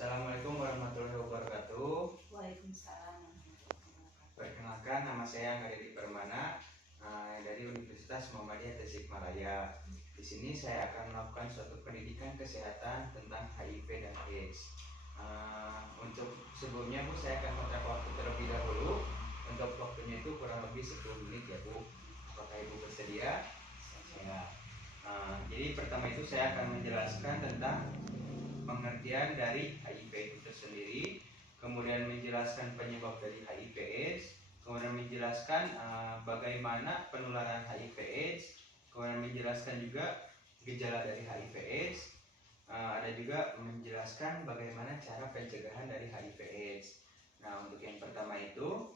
Assalamualaikum warahmatullahi wabarakatuh. Waalaikumsalam warahmatullahi wabarakatuh. Perkenalkan, nama saya Angga Dedi Permana dari Universitas Muhammadiyah Tasikmalaya. Di sini saya akan melakukan suatu pendidikan kesehatan tentang HIV dan AIDS. Untuk sebelumnya Bu, saya akan kontak waktu terlebih dahulu. Untuk waktunya itu kurang lebih 10 menit ya Bu. Apakah Ibu bersedia? Jadi pertama itu saya akan menjelaskan tentang pengertian dari HIV itu tersendiri, kemudian menjelaskan penyebab dari HIV/AIDS, kemudian menjelaskan bagaimana penularan HIV/AIDS, kemudian menjelaskan juga gejala dari HIV/AIDS, ada juga menjelaskan bagaimana cara pencegahan dari HIV/AIDS. Nah, untuk yang pertama itu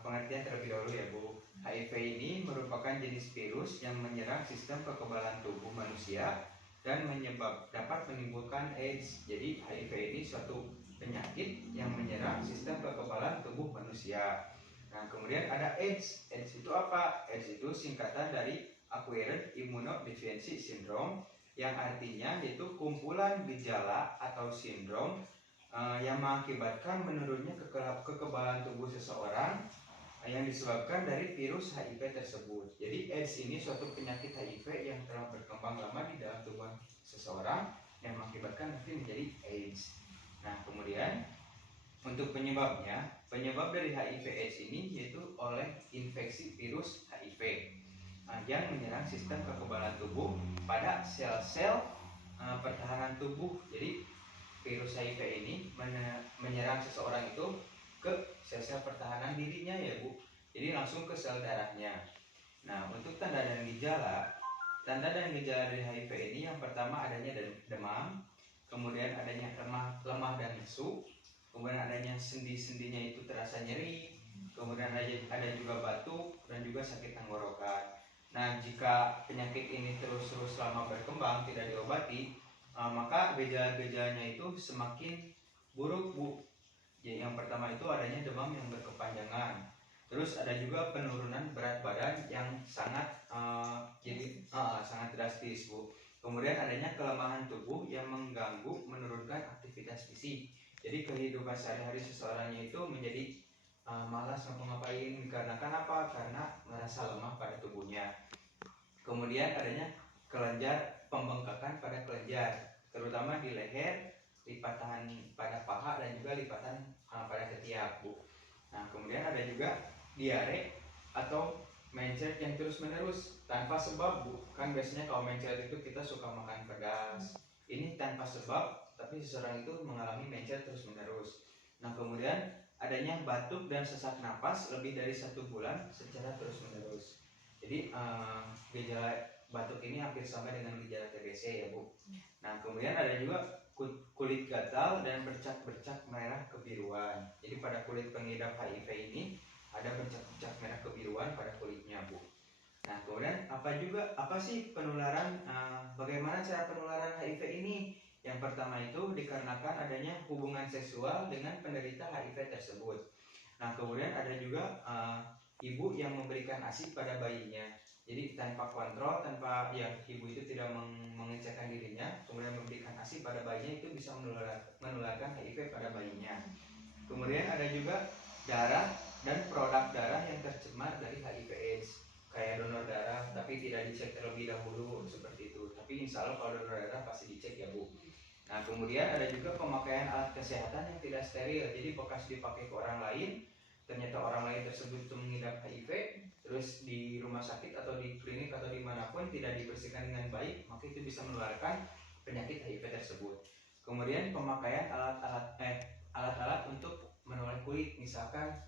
pengertian terlebih dahulu ya Bu. HIV ini merupakan jenis virus yang menyerang sistem kekebalan tubuh manusia dan dapat menimbulkan AIDS. Jadi HIV ini suatu penyakit yang menyerang sistem kekebalan tubuh manusia. Nah, kemudian ada AIDS. AIDS itu apa? AIDS itu singkatan dari Acquired Immunodeficiency Syndrome, yang artinya yaitu kumpulan gejala atau sindrom yang mengakibatkan menurunnya kekebalan tubuh seseorang yang disebabkan dari virus HIV tersebut. Jadi AIDS ini suatu penyakit HIV yang telah berkembang lama di dalam tubuh seseorang yang mengakibatkan nanti menjadi AIDS. Nah, kemudian untuk penyebab dari HIV/AIDS ini yaitu oleh infeksi virus HIV yang menyerang sistem kekebalan tubuh pada sel-sel pertahanan tubuh. Jadi virus HIV ini menyerang seseorang itu ke sel-sel pertahanan dirinya ya Bu. Jadi langsung ke sel darahnya. Nah, untuk tanda dan gejala dari HIV ini yang pertama adanya demam, kemudian adanya lemah dan lesu, kemudian adanya sendi-sendinya itu terasa nyeri, kemudian ada juga batuk dan juga sakit tenggorokan. Nah, jika penyakit ini terus lama berkembang tidak diobati, maka gejala-gejalanya itu semakin buruk Bu. Jadi yang pertama itu adanya demam yang berkepanjangan, terus ada juga penurunan berat badan yang sangat sangat drastis Bu. Kemudian adanya kelemahan tubuh yang menurunkan aktivitas fisik. Jadi kehidupan sehari-hari seseorangnya itu menjadi malas ngapa-ngapain dikarenakan apa? Karena merasa lemah pada tubuhnya. Kemudian adanya kelenjar pembengkakan pada kelenjar, terutama di leher, lipatan pada paha dan juga lipatan pada ketiak Bu. Nah, kemudian ada juga diare atau mencret yang terus-menerus tanpa sebab Bu. Kan biasanya kalau mencret itu kita suka makan pedas. Ini tanpa sebab, tapi seseorang itu mengalami mencret terus-menerus. Nah, kemudian adanya batuk dan sesak napas lebih dari 1 bulan secara terus-menerus. Jadi gejala batuk ini hampir sama dengan gejala TBC ya Bu. Nah, kemudian ada juga kulit gatal dan bercak-bercak merah kebiruan. Jadi pada kulit pengidap HIV ini ada bercak-bercak merah kebiruan pada kulitnya Bu. Nah, kemudian apa sih penularan? Bagaimana cara penularan HIV ini? Yang pertama itu dikarenakan adanya hubungan seksual dengan penderita HIV tersebut. Nah, kemudian ada juga ibu yang memberikan ASI pada bayinya. Jadi tanpa kontrol, ibu itu tidak mengecekkan dirinya, kemudian memberikan ASI pada bayinya, itu bisa menularkan HIV pada bayinya. Kemudian ada juga darah dan produk darah yang tercemar dari HIV/AIDS, kayak donor darah tapi tidak dicek terlebih dahulu seperti itu. Tapi insya Allah kalau donor darah pasti dicek ya Bu. Nah, kemudian ada juga pemakaian alat kesehatan yang tidak steril. Jadi bekas dipakai ke orang lain, ternyata orang lain tersebut itu mengidap HIV, terus di rumah sakit atau di klinik atau dimanapun tidak dibersihkan dengan baik, maka itu bisa menularkan penyakit HIV tersebut. Kemudian pemakaian alat-alat untuk menolak kulit, misalkan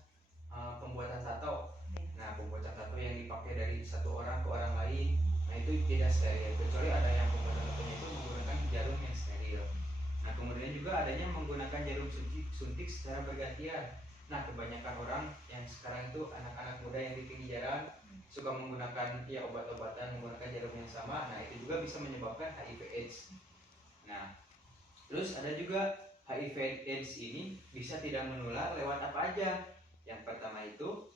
pembuatan tato. Nah, pembuatan tato yang dipakai dari satu orang ke orang lain, nah itu tidak steril, kecuali ada yang pembuatan tatonya itu menggunakan jarum yang steril. Nah, kemudian juga adanya menggunakan jarum suntik secara bergantian. Nah, kebanyakan orang yang sekarang itu anak-anak muda yang di pinggir jalan suka menggunakan obat-obatan, menggunakan jarum yang sama. Nah, itu juga bisa menyebabkan HIV/AIDS. Nah, terus ada juga HIV/AIDS ini bisa tidak menular lewat apa aja. Yang pertama itu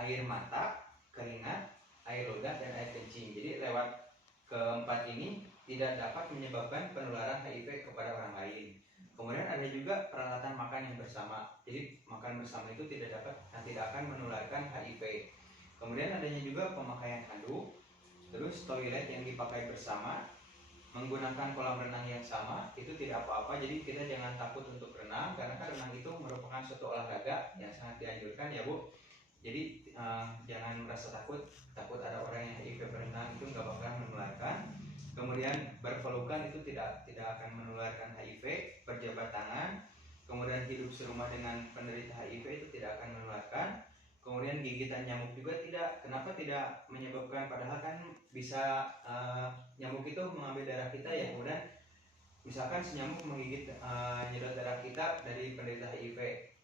air mata, keringat, air ludah, dan air kencing. Jadi lewat keempat ini tidak dapat menyebabkan penularan HIV kepada orang lain. Kemudian juga peralatan makan yang bersama. Jadi makan bersama itu tidak akan menularkan HIV. Kemudian adanya juga pemakaian handuk, terus toilet yang dipakai bersama, menggunakan kolam renang yang sama, itu tidak apa-apa. Jadi kita jangan takut untuk renang, karena kan renang itu merupakan suatu olahraga yang sangat dianjurkan ya Bu. Jadi jangan merasa takut ada orang yang HIV berenang, itu nggak bakal menularkan. Kemudian berpelukan itu tidak akan menularkan HIV. Berjabat tangan, kemudian hidup serumah dengan penderita HIV itu tidak akan menularkan. Kemudian gigitan nyamuk juga tidak. Kenapa tidak menyebabkan? Padahal kan bisa nyamuk itu mengambil darah kita ya. Kemudian misalkan si nyamuk menggigit nyedot darah kita dari penderita HIV,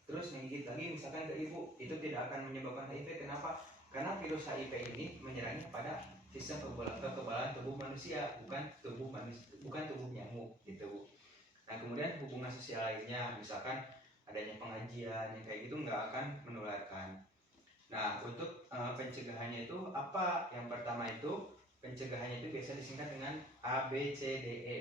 terus menggigit lagi misalkan ke ibu, itu tidak akan menyebabkan HIV. Kenapa? Karena virus HIV ini menyerangnya pada sistem kekebalan tubuh manusia, bukan tubuh nyamuk gitu Bu. Nah kemudian hubungan sosial lainnya, misalkan adanya pengajian yang kayak gitu nggak akan menularkan. Nah untuk pencegahannya itu apa? Yang pertama itu pencegahannya itu biasa disingkat dengan ABCDE.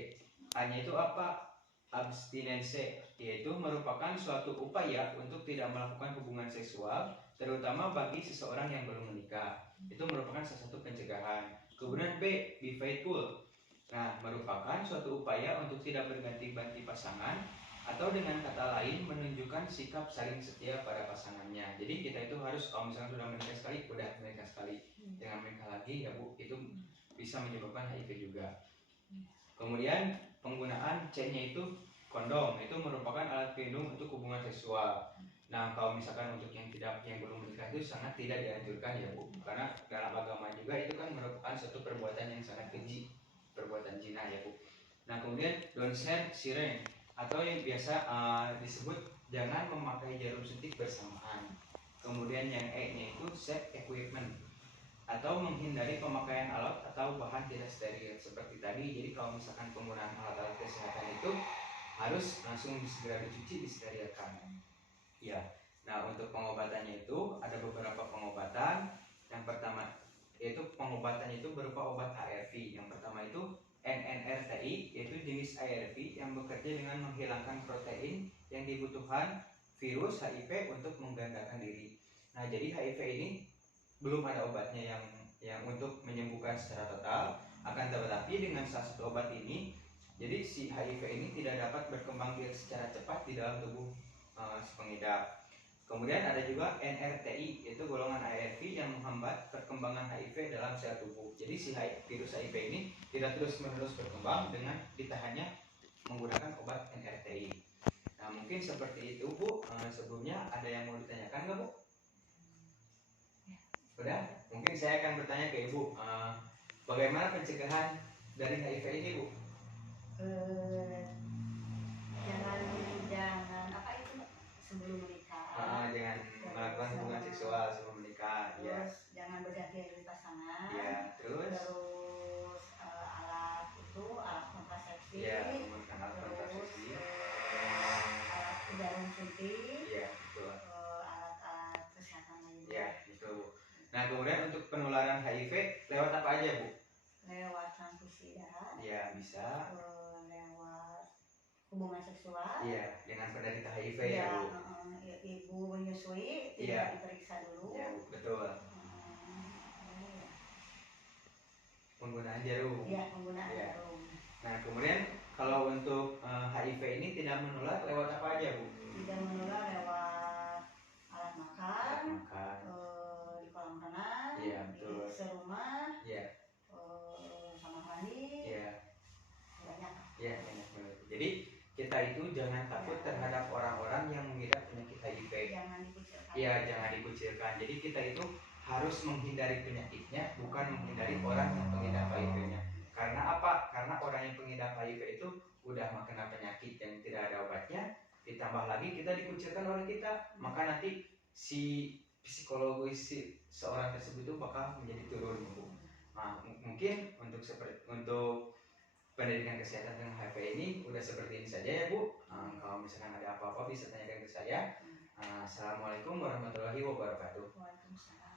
A-nya itu apa? Abstinense, yaitu merupakan suatu upaya untuk tidak melakukan hubungan seksual, terutama bagi seseorang yang belum menikah. Itu merupakan salah satu pencegahan. Kemudian B, be faithful. Nah, merupakan suatu upaya untuk tidak berganti-ganti pasangan, atau dengan kata lain menunjukkan sikap saling setia pada pasangannya. Jadi kita itu harus, kalau misalnya sudah menikah sekali, udah menikah sekali, jangan menikah lagi ya Bu. Itu bisa menyebabkan HIV juga. Kemudian penggunaan C-nya itu kondom, itu merupakan alat pelindung untuk hubungan seksual. Nah kalau misalkan untuk yang belum menikah itu sangat tidak dianjurkan ya Bu, karena dalam agama juga itu kan merupakan suatu perbuatan yang sangat keji, perbuatan zina ya Bu. Nah kemudian don't share syringe, atau yang biasa disebut jangan memakai jarum suntik bersamaan. Kemudian yang E-nya itu safe equipment, atau menghindari pemakaian alat atau bahan tidak steril seperti tadi. Jadi kalau misalkan penggunaan alat-alat kesehatan itu harus langsung segera dicuci, disterilkan. Ya. Nah untuk pengobatannya itu ada beberapa pengobatan. Yang pertama yaitu pengobatannya itu berupa obat ARV. Yang pertama itu NNRTI, yaitu jenis ARV yang bekerja dengan menghilangkan protein yang dibutuhkan virus HIV untuk menggandakan diri. Nah jadi HIV ini belum ada obatnya yang untuk menyembuhkan secara total. Akan tetapi dengan salah satu obat ini, jadi si HIV ini tidak dapat berkembang biak secara cepat di dalam tubuh si pengidap. Kemudian ada juga NRTI, yaitu golongan ARV yang menghambat perkembangan HIV dalam sel tubuh. Jadi si virus HIV ini tidak terus-menerus berkembang dengan ditahannya menggunakan obat NRTI. Nah mungkin seperti itu Bu. Sebelumnya ada yang mau ditanyakan nggak Bu? Udah? Mungkin saya akan bertanya ke Ibu, bagaimana pencegahan dari HIV ini Bu? Jangan apa itu sebelum menikah. Jangan melakukan hubungan seksual sebelum menikah. Terus jangan berganti pasangan. Ya, terus alat kontrasepsi. Ya, menggunakan alat kontrasepsi. Alat jarum suntik. Ya, betul. Alat-alat kesehatan lainnya. Ya, itu. Nah, kemudian untuk penularan HIV lewat apa aja Bu? Lewat transfusi darah. Ya, bisa. Lewat hubungan seksual. Iya, dengan penderita HIV ya Bu. Ibu menyusui tidak diperiksa dulu. Ya, betul. Penggunaan jarum. Iya, penggunaan jarum. Nah, kemudian kalau untuk HIV ini tidak menular lewat apa aja Bu? Tidak menular lewat alat makan. Di kolam renang. Iya, betul. Di serumah. Iya. Kamar mandi. Iya. Banyak. Iya, banyak banget. Jadi kita itu jangan takut terhadap orang-orang yang mengidap penyakit HIV. Jangan dikucilkan. Iya, jangan dikucilkan. Jadi kita itu harus menghindari penyakitnya, bukan menghindari orang yang pengidap HIV-nya. Karena apa? Karena orang yang pengidap HIV itu udah kena penyakit yang tidak ada obatnya, ditambah lagi kita dikucilkan oleh kita, maka nanti si psikologis seorang tersebut itu bakal menjadi turun Bu. Nah, mungkin untuk pendidikan kesehatan dengan HIV ini udah seperti ini saja ya Bu. Kalau misalkan ada apa-apa bisa tanyakan ke saya. Assalamualaikum warahmatullahi wabarakatuh. Waalaikumsalam.